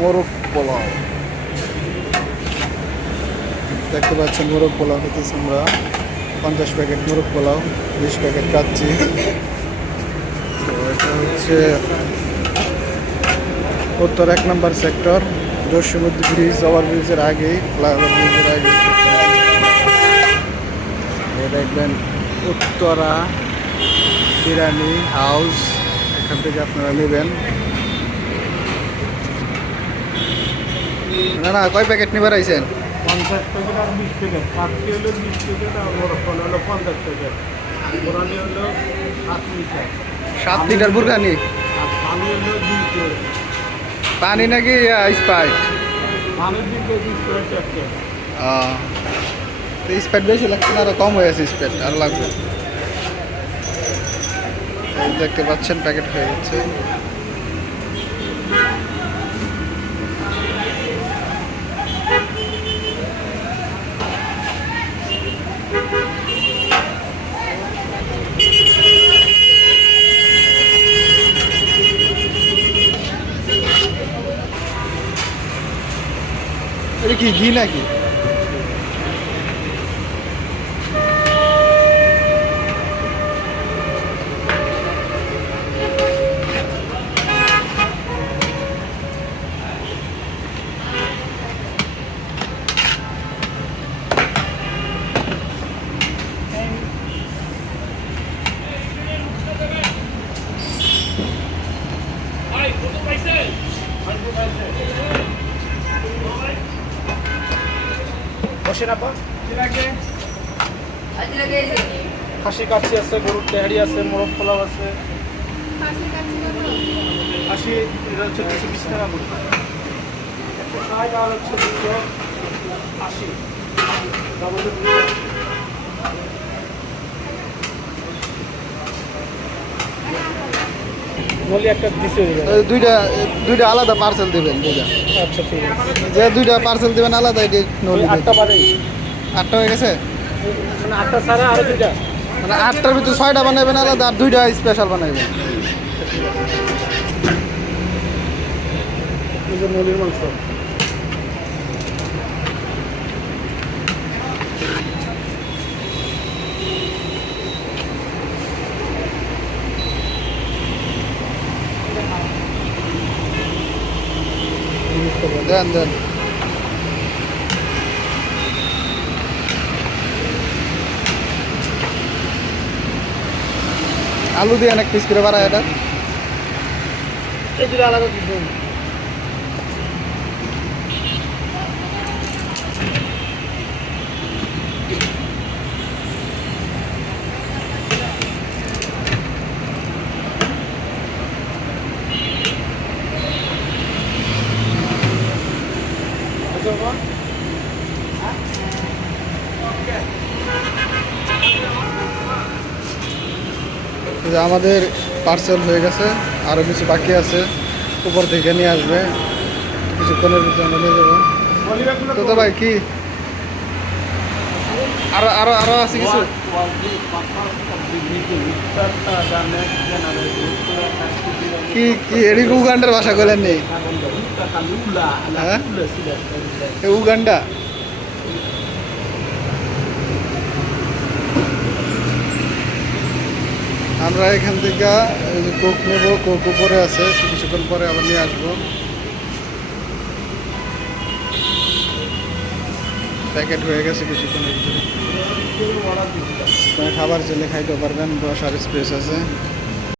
মোরগ পোলাও দেখতে পাচ্ছেন। মোরগ পোলাও খেতেছি আমরা। 50 প্যাকেট মোরগ পোলাও, 20 প্যাকেট কাচ্চি। তো এটা হচ্ছে উত্তর 1 নম্বর সেক্টর, জসীমউদ্দিন ব্রিজ, ওভারব্রিজের আগেই, ফ্লাইওভার ব্রিজের আগে। দেখবেন উত্তরা বিরিয়ানি হাউস, এখান থেকে আপনারা নেবেন। না না, কয় প্যাকেট নিবার আইছেন? 50 প্যাকেট আর 20 প্যাকেট। কাচ্চি হলো 20 প্যাকেট আর মোরগ পোলাও হলো 50 প্যাকেট। বোরানি হলো 7 লিটার। 7 লিটার বুরগানি। আর পানি হলো 2 কেজি। পানি নাকি স্প্রাইট? পানি 2 কেজি, স্প্রাইট 1 কেজি। তো স্প্রাইট বেশি লাগছে না, আরো কম হয়ে আছে স্প্রাইট, আর লাগবে। এই দেখতে পাচ্ছেন প্যাকেট হয়ে গেছে। এটা কি ঘি নাকি? বসেন আপা। খাসি কাচ্চি আছে, গরুর তেহারি আছে, মোরগ পোলাও আছে। খাসি এটা হচ্ছে 220 টাকা করে। 160 আর হচ্ছে 280। নলি একটা দিছে। দুইটা দুইটা আলাদা পার্সেল দিবেন, দুইটা। আচ্ছা ঠিক আছে। যে দুইটা পার্সেল দিবেন আলাদা, এটি নলি 8টা বাজে। 8টা হয়ে গেছে, মানে 8টা ছাড়া আরো 2টা। মানে 8টার ভিতরে 6টা বানাইবেন আলাদা, আর 2টা স্পেশাল বানাইবেন। এই যে নলির মাংস। দেন দেন। আলু দিয়ে অনেক পিস করে বাড়ায় এটা। এই দুটো আলাদা দিবেন। এই যে আমাদের পার্সেল হয়ে গেছে, আরও কিছু বাকি আছে, উপর থেকে নিয়ে আসবে। কিছুক্ষণের ভিতরে আমরা নিয়ে যাবো। তো ভাই কি আরো আরো আরো আছে কিছু? কি কি এডি উগান্ডার ভাষা বলেন নেই? হ্যাঁ, উগান্ডা। আমরা এখান থেকে কোক নেব, কোক উপরে আছে, কিছুক্ষণ পরে আবার নিয়ে আসবো। প্যাকেট হয়ে গেছে কিছুক্ষণের ভিতরে। খাবার চাইলে খাইতে পারবেন, বসার স্পেস আছে।